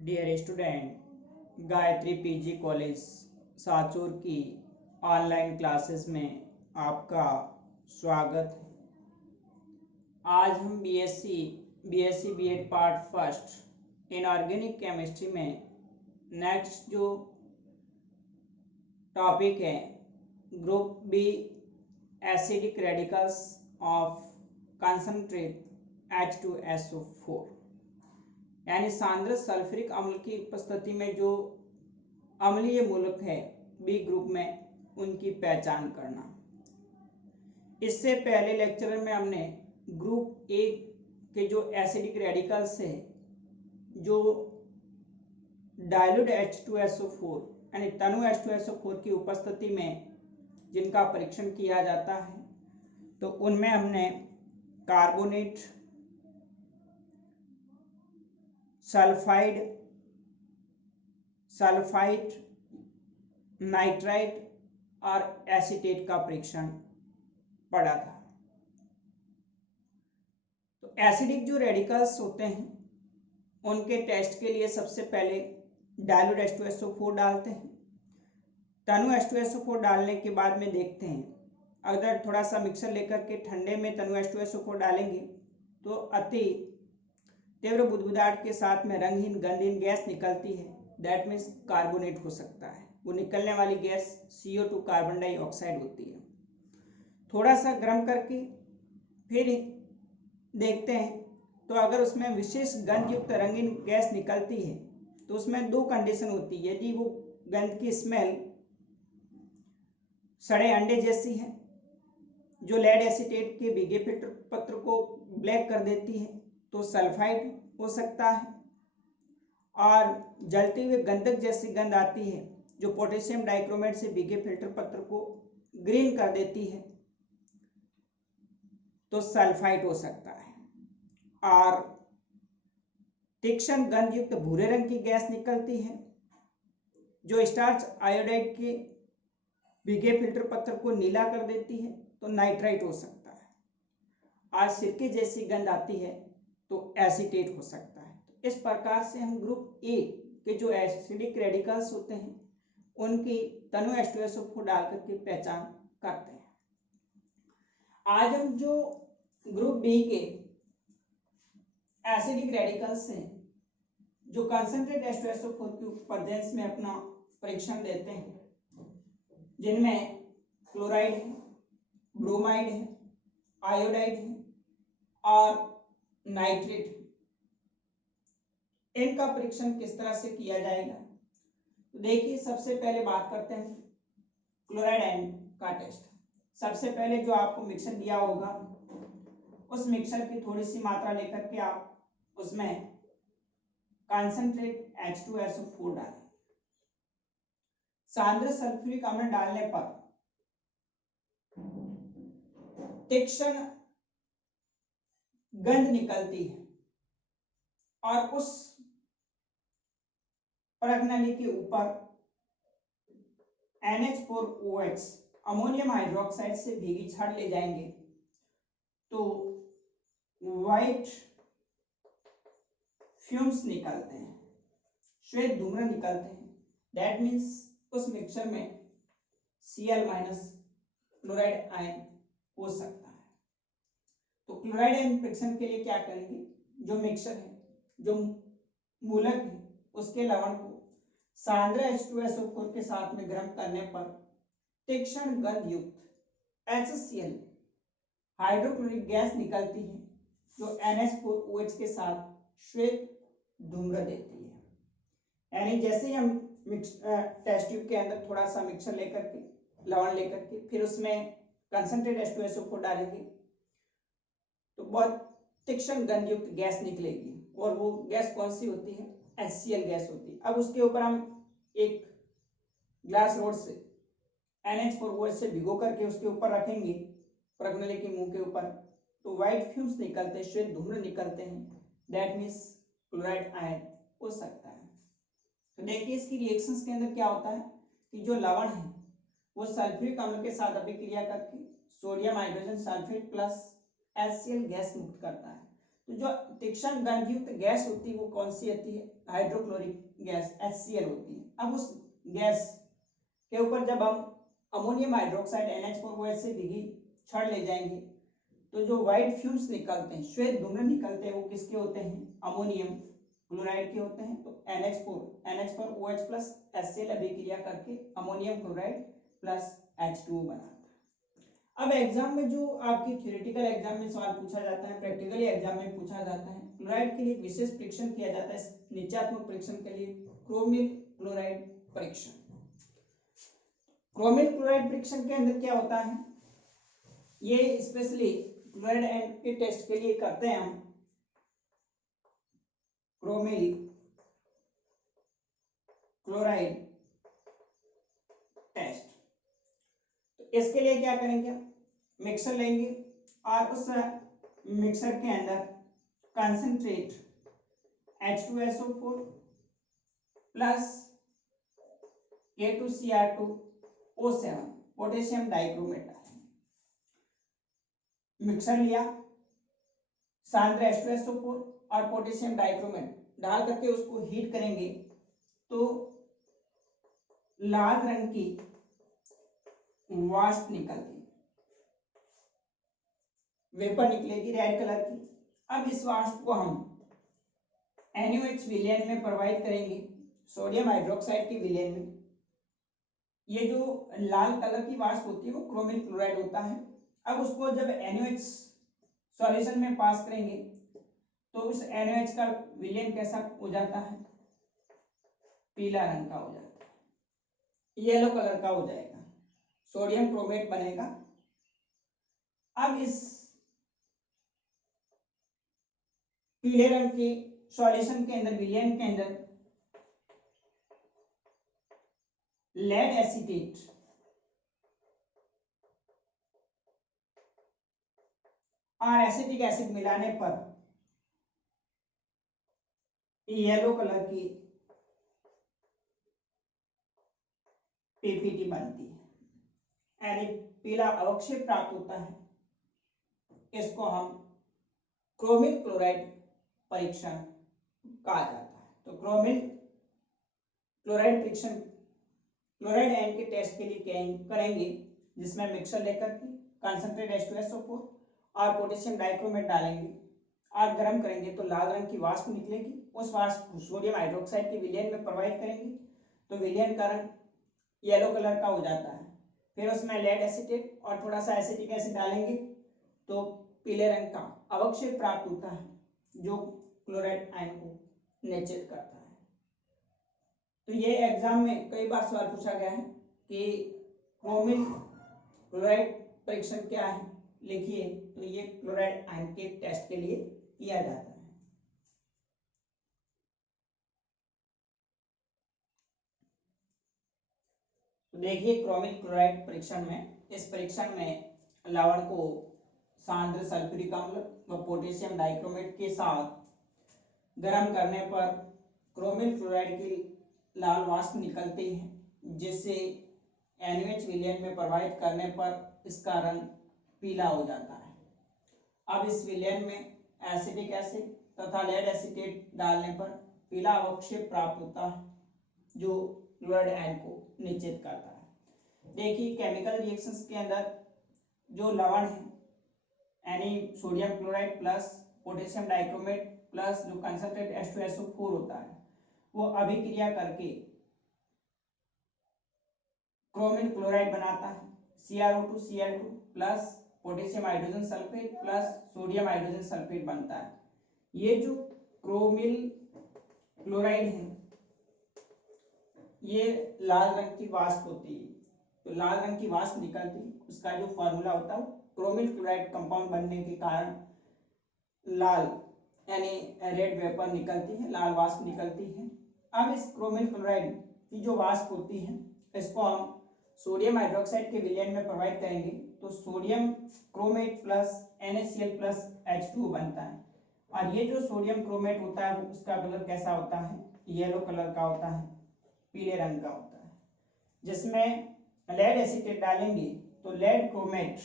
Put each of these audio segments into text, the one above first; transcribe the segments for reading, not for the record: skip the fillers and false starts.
Dear student, Gayatri PG college Sanchore की online classes में आपका स्वागत है। आज हम BSc BEd part first in organic chemistry में नेक्स्ट जो टॉपिक है group B acidic radicals of concentrate H2SO4 यानी सांद्र सल्फ्यूरिक अम्ल की उपस्थिति में जो अम्लीय मूलक है बी ग्रुप में उनकी पहचान करना। इससे पहले लेक्चर में हमने ग्रुप ए के जो एसिडिक रेडिकल्स है जो डाइल्यूट H2SO4 यानी तनु H2SO4 की उपस्थिति में जिनका परीक्षण किया जाता है तो उनमें हमने कार्बोनेट, सल्फाइड, नाइट्राइट और एसीटेट का परीक्षण पढ़ा था। तो एसिडिक जो रेडिकल्स होते हैं उनके टेस्ट के लिए सबसे पहले डाइल्यूट H2SO4 डालते हैं। तनु H2SO4 डालने के बाद में देखते हैं अगर थोड़ा सा मिक्सर लेकर के ठंडे में तनु H2SO4 डालेंगे तो अति तीव्र बुदबुदाहट के साथ में रंगहीन गंधहीन गैस निकलती है। दैट मीन्स कार्बोनेट हो सकता है। वो निकलने वाली गैस CO2 कार्बन डाइऑक्साइड होती है। थोड़ा सा गर्म करके फिर देखते हैं तो अगर उसमें विशेष गंध युक्त रंगीन गैस निकलती है तो उसमें दो कंडीशन होती है। यदि वो गंध की स्मेल सड़े अंडे जैसी है जो लेड एसीटेट के भीगे फिल्टर पत्र को ब्लैक कर देती है तो सल्फाइड हो सकता है, और जलते हुए गंधक जैसी गंध आती है जो पोटेशियम डाइक्रोमेट से भीगे फिल्टर पत्र को ग्रीन कर देती है तो सल्फाइड हो सकता है। और तीक्ष्ण गंध युक्त भूरे रंग की गैस निकलती है जो स्टार्च आयोडाइड के भीगे फिल्टर पत्र को नीला कर देती है तो नाइट्राइट हो सकता है। आज सिरके जैसी गंध आती है तो एसीटेट हो सकता है। तो इस प्रकार से हम ग्रुप ए के जो एसिडिक रेडिकल्स होते हैं उनकी तनु H2SO4 डालकर के पहचान करते हैं। आज हम जो ग्रुप बी के एसिडिक रेडिकल्स हैं जो कंसंट्रेट H2SO4 की प्रेजेंस में अपना परीक्षण देते हैं जिनमें क्लोराइड है, ब्रोमाइड है, आयोडाइड है और नाइट्रेट है। इनका परीक्षण किस तरह से किया जाएगा तो देखिए सबसे पहले बात करते हैं क्लोराइड आयन का टेस्ट। सबसे पहले जो आपको मिक्सर दिया होगा उस मिक्सर की थोड़ी सी मात्रा लेकर के आप उसमें कंसंट्रेट H2SO4 डालें। सांद्र सल्फ्यूरिक अम्ल डालने पर तीक्ष्ण गंध निकलती है और उस प्रणाली के ऊपर NH4OH अमोनियम हाइड्रोक्साइड से भीगी छड़ ले जाएंगे तो व्हाइट फ्यूम्स निकलते हैं, श्वेत धूम्र निकलते हैं। दैट मीन्स उस मिक्सचर में Cl- क्लोराइड आयन हो सकता है। तो क्लोराइड आयन परीक्षण के लिए क्या करेंगे, जो मिक्सचर है, जो मूलक है, उसके लवण को सांद्र H2SO4 के साथ में गर्म करने पर तीक्ष्ण गंध युक्त HCl हाइड्रोक्लोरिक गैस निकलती है जो NH4OH के साथ श्वेत धूम्र देती है। यानी जैसे ही हम टेस्ट ट्यूब के अंदर थोड़ा सा मिक्सर लेकर के लवण लेकर के फिर उसमें कंसंट्रेट H2SO4 डालेंगे तो बहुत तीक्ष्ण गंध युक्त गैस निकलेगी और वो गैस कौन सी होती है, HCl गैस होती है। अब उसके ऊपर हम एक ग्लास रोड से NH4OH से भिगो करके उसके ऊपर रखेंगे प्रज्ञालय के मुंह के ऊपर तो व्हाइट फ्यूम्स निकलते हैं, श्वेत धूम्र निकलते हैं। दैट मीन्स क्लोराइड आयन हो सकता है। तो देखिए इसकी रिएक्शंस के अंदर क्या होता है कि जो लवण है वो सल्फ्यूरिक अम्ल के साथ अभिक्रिया करके sodium hydrogen sulphate plus HCl gas मुक्त करता है। तो जो तीक्ष्ण गंधयुक्त गैस होती है वो कौन सी होती है? हाइड्रोक्लोरिक गैस HCl होती है। अब उस गैस के ऊपर जब हम अमोनियम हाइड्रोक्साइड NH4OH से भीगी छड़ ले जाएंगे तो जो व्हाइट फ्यूम्स निकलते हैं, श्वेत धूम्र निकलते हैं, वो किसके होते हैं? अमोनियम क्लोराइड के होते हैं। तो NH4OH प्लस HCl अभिक्रिया करके अमोनियम क्लोराइड प्लस H2O बनाता है। अब एग्जाम में जो आपकी थ्योरेटिकल एग्जाम में सवाल पूछा जाता है, प्रैक्टिकली एग्जाम में पूछा जाता है, क्लोराइड के लिए विशेष परीक्षण किया जाता है। निश्चयात्मक परीक्षण के लिए क्रोमिल क्लोराइड परीक्षण। क्रोमिल क्लोराइड परीक्षण के अंदर क्या होता है? ये स्पेशली क्लोराइड एंड के टेस्ट के लिए करते हैं हम क्रोमिल क्लोराइड टेस्ट। तो इसके लिए क्या करेंगे? मिक्सर लेंगे और उस मिक्सर के अंदर concentrate H2SO4 plus K2Cr2O7 potassium dichromate डालेंगे। मिक्सर लिया, सांद्र H2SO4 और पोटेशियम डाइक्रोमेट डाल करके उसको हीट करेंगे तो लाल रंग की वाष्प निकलती, वेपर निकलेगी रेड कलर की। अब इस वाष्प को हम NaOH विलयन में प्रोवाइड करेंगे, सोडियम हाइड्रोक्साइड के विलयन में। ये जो लाल कलर की वाष्प होती है वो क्रोमिल क्लोराइड होता है। अब उसको जब NaOH सॉल्यूशन में पास करेंगे तो उस NaOH का विलयन कैसा हो जाता है? पीला रंग का हो जाता है, येलो कलर का हो जाएगा, सोडियम क्रोमेट बनेगा। अब इस पीले रंग के सॉल्यूशन के अंदर, विलयन के अंदर लेड एसीटेट और एसिटिक एसिड मिलाने पर येलो कलर की पीपीटी बनती है, यानी पीला अवक्षेप प्राप्त होता है। इसको हम क्रोमिल क्लोराइड परीक्षण कहा जाता है। तो क्रोमिल क्लोराइड परीक्षण क्लोराइड आयन के टेस्ट के लिए करेंगे, जिसमें मिक्सर लेकर के कंसंट्रेट H2SO4 और पोटेशियम डाइक्रोमेट डालेंगे और गर्म करेंगे तो लाल रंग की वाष्प निकलेगी। उस वाष्प को सोडियम हाइड्रोक्साइड के विलयन में प्रोवाइड करेंगे तो विलयन का रंग येलो कलर का हो जाता है। फिर उसमें लेड एसीटेट और थोड़ा सा एसिटिक एसिड डालेंगे तो पीले रंग का अवक्षेप प्राप्त होता है, जो क्लोराइड आयन को निश्चित करता है। तो ये एग्जाम में कई बार सवाल पूछा गया है कि क्रोमिल क्लोराइड परीक्षण क्या है, लिखिए। तो ये क्लोराइड आयन के टेस्ट के लिए किया जाता है। तो देखिए क्रोमिल क्लोराइड परीक्षण में, इस परीक्षण में लवण को सांद्र सल्फ्यूरिक अम्ल व पोटेशियम डाइक्रोमेट के साथ गर्म करने पर क्रोमिल क्लोराइड की लाल वाष्प निकलती है, जिससे NaOH विलयन में प्रवाहित करने पर इसका रंग पीला हो जाता है। अब इस विलयन में एसिटिक एसिड तथा लेड एसीटेट डालने पर पीला अवक्षेप प्राप्त होता है, जो क्लोराइड आयन को निश्चित करता है। देखिए केमिकल रिएक्शंस के अंदर जो लवण है, यानी sodium chloride plus potassium dichromate plus जो कंसंट्रेट H2SO4 होता है, वो अभिक्रिया करके क्रोमिल क्लोराइड बनाता है। CrO2Cl2 plus potassium hydrogen sulphate plus sodium hydrogen sulphate बनता है। ये जो क्रोमिल क्लोराइड है ये लाल रंग की वाष्प होती है, तो लाल रंग की वाष्प निकलती है, उसका जो फॉर्मूला होता है क्रोमिल क्लोराइड कंपाउंड बनने के कारण लाल यानी रेड वेपर निकलती है, लाल वाष्प निकलती है। अब इस क्रोमिल क्लोराइड की जो वाष्प होती है इसको हम सोडियम हाइड्रोक्साइड के विलयन में प्रोवाइड करेंगे तो sodium chromate plus NaCl plus H2O बनता है। और ये जो सोडियम क्रोमेट होता है उसका कलर कैसा होता है? येलो कलर का होता है, पीले रंग का होता है। जिसमें लेड एसीटेट डालेंगे तो लेड क्रोमेट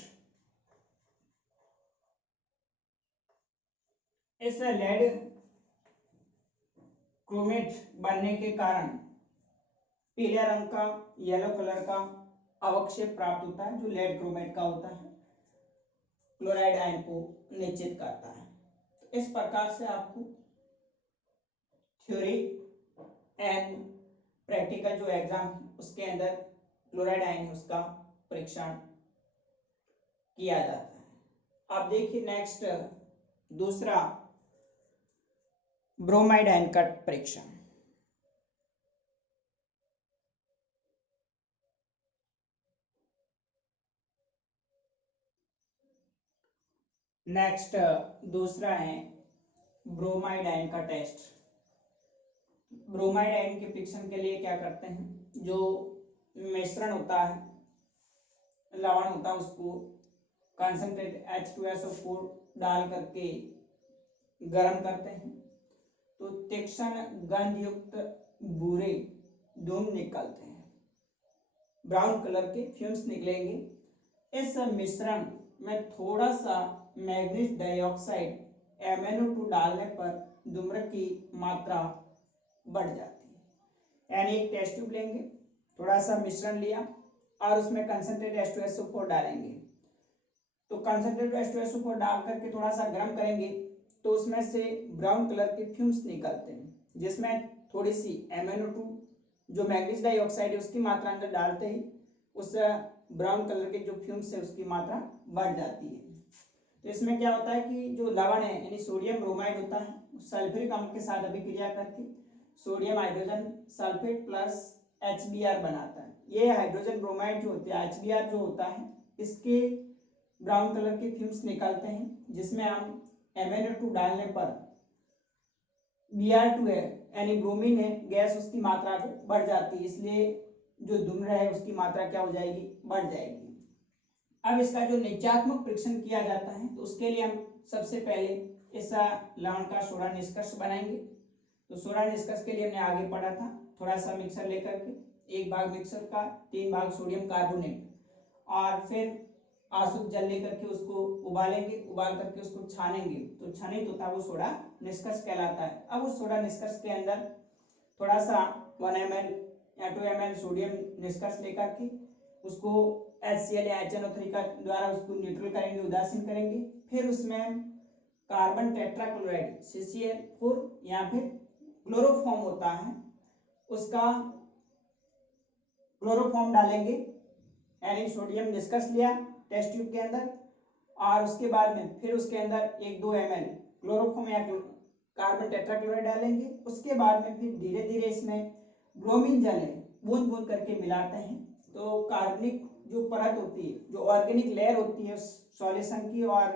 इस लेड क्रोमेट बनने के कारण पीले रंग का, येलो कलर का अवक्षेप प्राप्त होता है जो लेड क्रोमेट का होता है, क्लोराइड आयन को निश्चित करता है। तो इस प्रकार से आपको थ्योरी एंड प्रैक्टिकल जो एग्जाम है उसके अंदर क्लोराइड आयन उसका परीक्षण किया जाता है। अब देखिए नेक्स्ट दूसरा ब्रोमाइड आयन का परीक्षण। नेक्स्ट दूसरा है ब्रोमाइड आयन का टेस्ट। ब्रोमाइड आयन के परीक्षण के लिए क्या करते हैं, जो मिश्रण होता है, लवण होता है, उसको कंसंट्रेट H2SO4 डाल करके गर्म करते हैं तो तीक्ष्ण गंध युक्त भूरे धूम निकलते हैं, ब्राउन कलर के फ्यूम्स निकलेंगे। इस मिश्रण में थोड़ा सा मैग्नीज डाइऑक्साइड MnO2 डालने पर धूम्र की मात्रा बढ़ जाती है। यानी एक टेस्ट ट्यूब लेंगे, थोड़ा सा मिश्रण लिया और उसमें कंसंट्रेट H2SO4 डालेंगे, तो कंसंट्रेट H2SO4 डाल करके थोड़ा सा गर्म करेंगे तो उसमें से ब्राउन कलर के फ्यूम्स निकलते हैं, जिसमें थोड़ी सी MnO2 जो मैग्नीज डाइऑक्साइड है उसकी मात्रा अंदर डालते ही उस ब्राउन कलर के जो फ्यूम्स है उसकी मात्रा बढ़ जाती है। तो इसमें क्या होता है कि जो लवण है यानी सोडियम ब्रोमाइड होता है, सल्फ्यूरिक अम्ल के साथ अभिक्रिया करके sodium hydrogen sulphate plus HBr बनाता है। ये हाइड्रोजन ब्रोमाइड जो होती है, HBr जो होता है, इसके ब्राउन कलर के फ्यूम्स निकलते हैं, जिसमें हम MnO2 डालने पर Br2 है यानी ब्रोमीन है गैस, उसकी मात्रा को बढ़ जाती है, इसलिए जो धूम्र है उसकी मात्रा क्या हो जाएगी, बढ़ जाएगी। अब इसका जो निश्चयात्मक परीक्षण किया जाता है तो उसके लिए हम सबसे पहले इस लवण का सोडा निष्कर्ष बनाएंगे। तो सोडा निष्कर्ष के लिए हमने आगे पढ़ा था, थोड़ा सा मिक्सर लेकर के 1 भाग मिक्सर का 3 भाग सोडियम कार्बोनेट और फिर आसुत जल लेकर के उसको उबालेंगे, उबाल करके उसको छानेंगे तो छनित होता है वो सोडा निष्कर्ष कहलाता है। अब उस सोडा निष्कर्ष के अंदर थोड़ा सा 1 ml या 2 ml सोडियम निष्कर्ष लेकर के उसको HCl या HNO3 का द्वारा उसको न्यूट्रल करेंगे, उदासीन करेंगे। फिर उसमें हम कार्बन टेट्राक्लोराइड CCl4 या फिर क्लोरोफॉर्म होता है उसका क्लोरोफॉर्म डालेंगे, यानी सोडियम निष्कर्ष लिया टेस्ट ट्यूब के अंदर और उसके बाद में फिर उसके अंदर 1-2 ml क्लोरोफॉर्म या कार्बन टेट्राक्लोराइड डालेंगे। उसके बाद में फिर धीरे धीरे इसमें ब्रोमीन जल है बूंद बूंद करके मिलाते हैं, तो कार्बनिक जो परत होती है, जो ऑर्गेनिक लेयर होती है सॉल्यूशन की और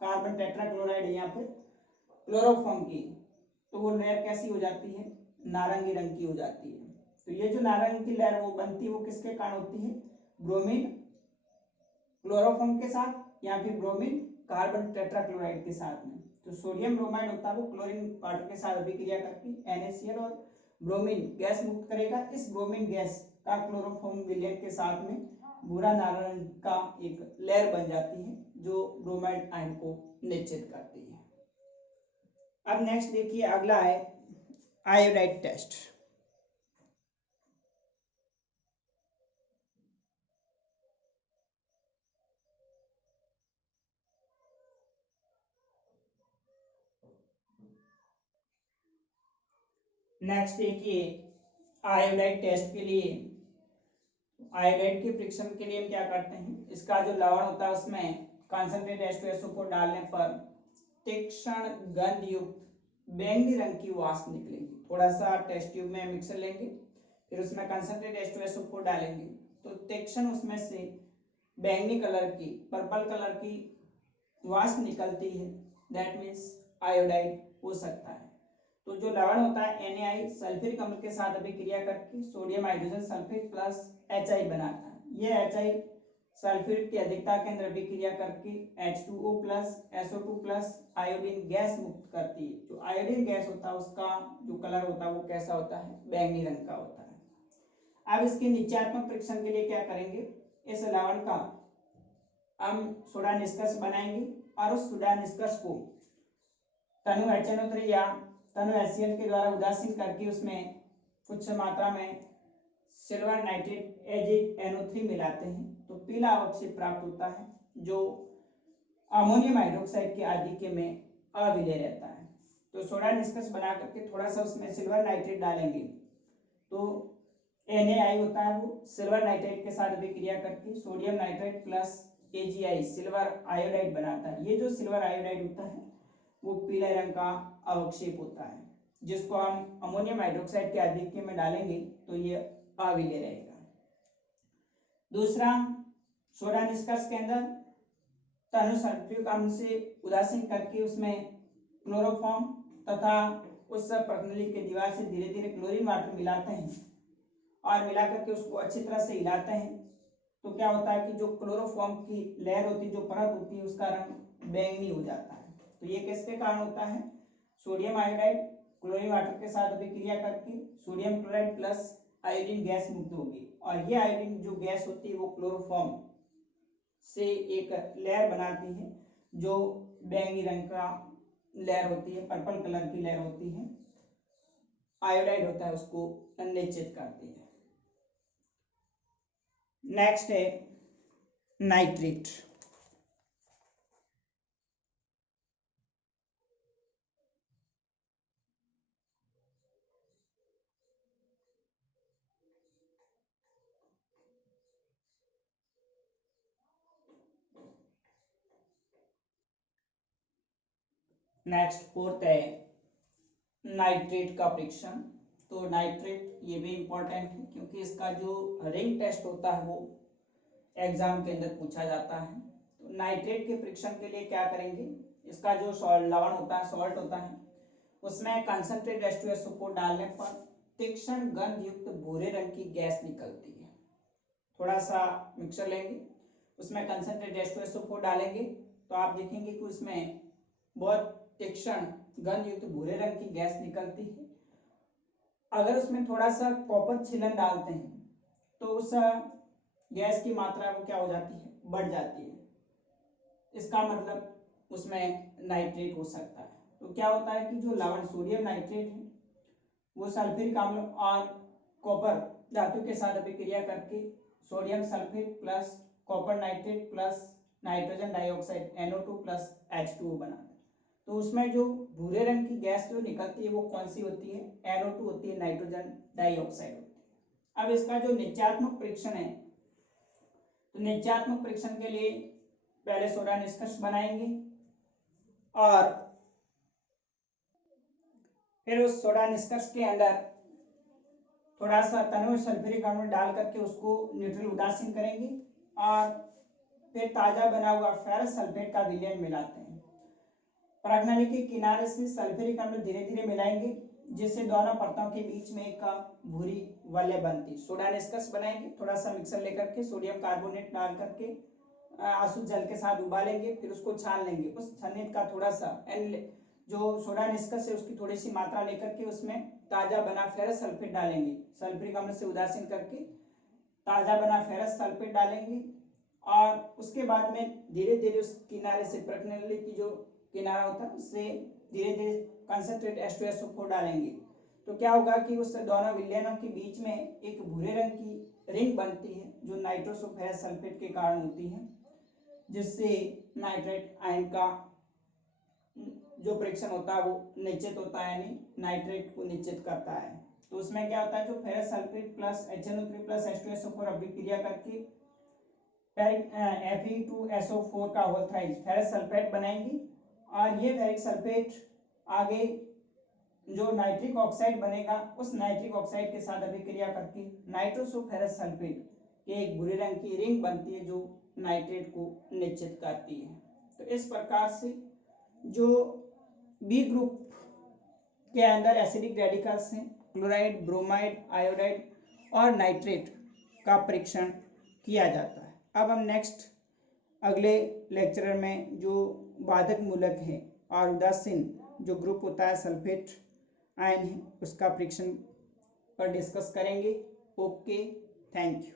कार्बन टेट्राक्लोराइड या फिर क्लोरोफॉर्म की, तो वो लेयर कैसी हो जाती है, नारंगी रंग की हो जाती है। तो ये जो नारंगी की लेयर वो बनती है वो किसके कारण होती है, ब्रोमीन क्लोरोफॉर्म के साथ या फिर ब्रोमीन कार्बन टेट्राक्लोराइड के साथ में। तो सोडियम ब्रोमाइड होता है वो क्लोरीन वाटर के साथ अभिक्रिया करके NaCl और ब्रोमीन गैस मुक्त करेगा। इस ब्रोमीन गैस का क्लोरोफॉर्म विलयन के साथ में भूरा नारंगी का एक लेयर बन जाती है जो ब्रोमाइड आयन को निश्चित करती है। अब नेक्स्ट देखिए अगला है आयोडाइड टेस्ट। नेक्स्ट देखिए आयोडाइड टेस्ट के लिए, आयोडाइड के परीक्षण के लिए हम क्या करते हैं, इसका जो लवण होता है उसमें कंसंट्रेट H2SO4 डालने पर तीक्ष्ण गंध युक्त बैंगनी रंग की वाष्प निकलेगी। थोड़ा सा टेस्ट ट्यूब में मिक्सर लेंगे, फिर उसमें कंसंट्रेट H2SO4 डालेंगे तो तीक्ष्ण उसमें से बैंगनी कलर की, पर्पल कलर की वाष्प निकलती है, दैट मीन्स आयोडाइड हो सकता है। तो जो लवण होता है Na सल्फ्यूरिक अम्ल के साथ अभिक्रिया करके sodium hydrogen sulphate plus Hi बनाता है। ये Hi सल्फ्यूरिक की अधिकता के अंदर अभिक्रिया करके H2O plus SO2 plus iodine gas मुक्त करती है। जो आयोडीन गैस होता है उसका जो कलर होता है वो कैसा होता है, बैंगनी रंग का होता है। अब इसके निश्चयात्मक परीक्षण के लिए क्या करेंगे, इस लवण का हम सोडा निष्कर्ष बनाएंगे और उस सोडा निष्कर्ष को तनु HNO3 या तनु HCl के द्वारा उदासीन करके उसमें कुछ मात्रा में सिल्वर नाइट्रेट AgNO3 मिलाते हैं तो पीला अवक्षेप प्राप्त होता है जो अमोनियम हाइड्रोक्साइड के आधिक्य में अविलेय रहता है। तो सोडा निष्कर्ष बना करके थोड़ा सा उसमें सिल्वर नाइट्रेट डालेंगे तो NaI होता है वो सिल्वर नाइट्रेट के साथ अभिक्रिया करके sodium nitrate plus AgI silver iodide बनाता है। ये जो सिल्वर आयोडाइड होता है वो पीले रंग का अवक्षेप होता है जिसको हम अमोनियम हाइड्रोक्साइड के आधिक्य में डालेंगे तो ये अविलेय रहेगा। दूसरा, सोडा निष्कर्ष के अंदर तनु सल्फ्यूरिक अम्ल से उदासीन करके उसमें क्लोरोफॉर्म तथा उस प्रणाली के दीवार से धीरे धीरे क्लोरीन वाटर मिलाते हैं और मिला करके उसको अच्छी तरह से हिलाते हैं तो क्या होता है कि जो क्लोरोफॉर्म की लेयर होती है, जो परत होती है, उसका रंग बैंगनी हो जाता है। तो ये किसके कारण होता है? सोडियम आयोडाइड क्लोरीन वाटर के साथ अभिक्रिया करके sodium chloride plus iodine gas मुक्त होगी और ये आयोडीन जो गैस होती है वो क्लोरोफॉर्म से एक लेयर बनाती है जो बैंगनी रंग का लेयर होती है, पर्पल कलर की लेयर होती है, आयोडाइड होता है उसको निश्चित करती है। नेक्स्ट है नाइट्रेट। नेक्स्ट फोर्थ है नाइट्रेट का परीक्षण। तो नाइट्रेट ये भी इम्पोर्टेंट है क्योंकि इसका जो रिंग टेस्ट होता है वो एग्जाम के अंदर पूछा जाता है। तो नाइट्रेट के परीक्षण के लिए क्या करेंगे, इसका जो लवण होता है, सॉल्ट होता है, उसमें कंसंट्रेट H2SO4 डालने पर तीक्ष्ण गंध युक्त भूरे रंग की गैस निकलती है। थोड़ा सा मिक्सर लेंगे, उसमें कंसंट्रेट H2SO4 डालेंगे तो आप देखेंगे कि उसमें बहुत तीक्ष्ण गंध युक्त भूरे रंग की गैस निकलती है। अगर उसमें थोड़ा सा कॉपर छिलन डालते हैं तो उस गैस की मात्रा वो क्या हो जाती है, बढ़ जाती है। इसका मतलब उसमें नाइट्रेट हो सकता है। तो क्या होता है कि जो लवण सोडियम नाइट्रेट है वो सल्फ्यूरिक अम्ल और कॉपर धातु के साथ अभिक्रिया करके sodium sulphate plus copper nitrate plus nitrogen dioxide NO2 plus H2O बनाता है। तो उसमें जो भूरे रंग की गैस जो निकलती है वो कौन सी होती है? NO2 होती है, नाइट्रोजन डाइऑक्साइड होती है। अब इसका जो निश्चयात्मक परीक्षण है, तो निश्चयात्मक परीक्षण के लिए पहले सोडा निष्कर्ष बनाएंगे और फिर उस सोडा निष्कर्ष के अंदर थोड़ा सा तनु सल्फ्यूरिक अम्ल डाल करके उसको न्यूट्रल उदासीन करेंगे और फिर ताजा बना हुआ फेरस सल्फेट का विलयन मिलाते हैं। प्रणाली के किनारे से सल्फ्यूरिक अम्ल धीरे धीरे मिलाएंगे जिससे दोनों परतों के बीच में एक भूरी वलय बनती। सोडा निष्कर्ष बनाएंगे, थोड़ा सा मिक्सर लेकर के सोडियम कार्बोनेट डाल करके आंसू जल के साथ उबालेंगे, फिर उसको छान लेंगे। उस छन्नित का थोड़ा सा जो सोडा निष्कर्ष है उसकी थोड़ी सी मात्रा लेकर के उसमें ताजा बना फेरस सल्फेट डालेंगे, सल्फ्यूरिक अम्ल से उदासीन करके ताजा बना फेरस सल्फेट डालेंगे और उसके बाद में धीरे धीरे उस किनारे से प्रणाली की जो किनारा होता है उससे धीरे धीरे कंसंट्रेट H2SO4 डालेंगे। तो क्या होगा कि उस दोनों विलयनों के बीच में एक भूरे रंग की रिंग बनती है जो नाइट्रोसोफेरस सल्फेट के कारण होती है, जिससे नाइट्रेट आयन का जो परीक्षण होता है वो निश्चित होता है, यानी नाइट्रेट को निश्चित करता है। तो उसमें क्या होता है, जो ferrous sulphate plus HNO3 plus H2SO4 अभिक्रिया करके Fe2SO4 का होल थ्राइस फेरस सल्फेट बनाएंगी और ये फेरिक सल्फेट आगे जो नाइट्रिक ऑक्साइड बनेगा उस नाइट्रिक ऑक्साइड के साथ अभिक्रिया करके नाइट्रोसोफेरस सल्फेट के एक भूरे रंग की रिंग बनती है जो नाइट्रेट को निश्चित करती है। तो इस प्रकार से जो बी ग्रुप के अंदर एसिडिक रेडिकल्स हैं, क्लोराइड, ब्रोमाइड, आयोडाइड और नाइट्रेट का परीक्षण किया जाता है। अब हम नेक्स्ट अगले लेक्चर में जो बाधक मूलक है और उदासीन जो ग्रुप होता है सल्फेट आयन है उसका परीक्षण पर डिस्कस करेंगे। Okay, thank you.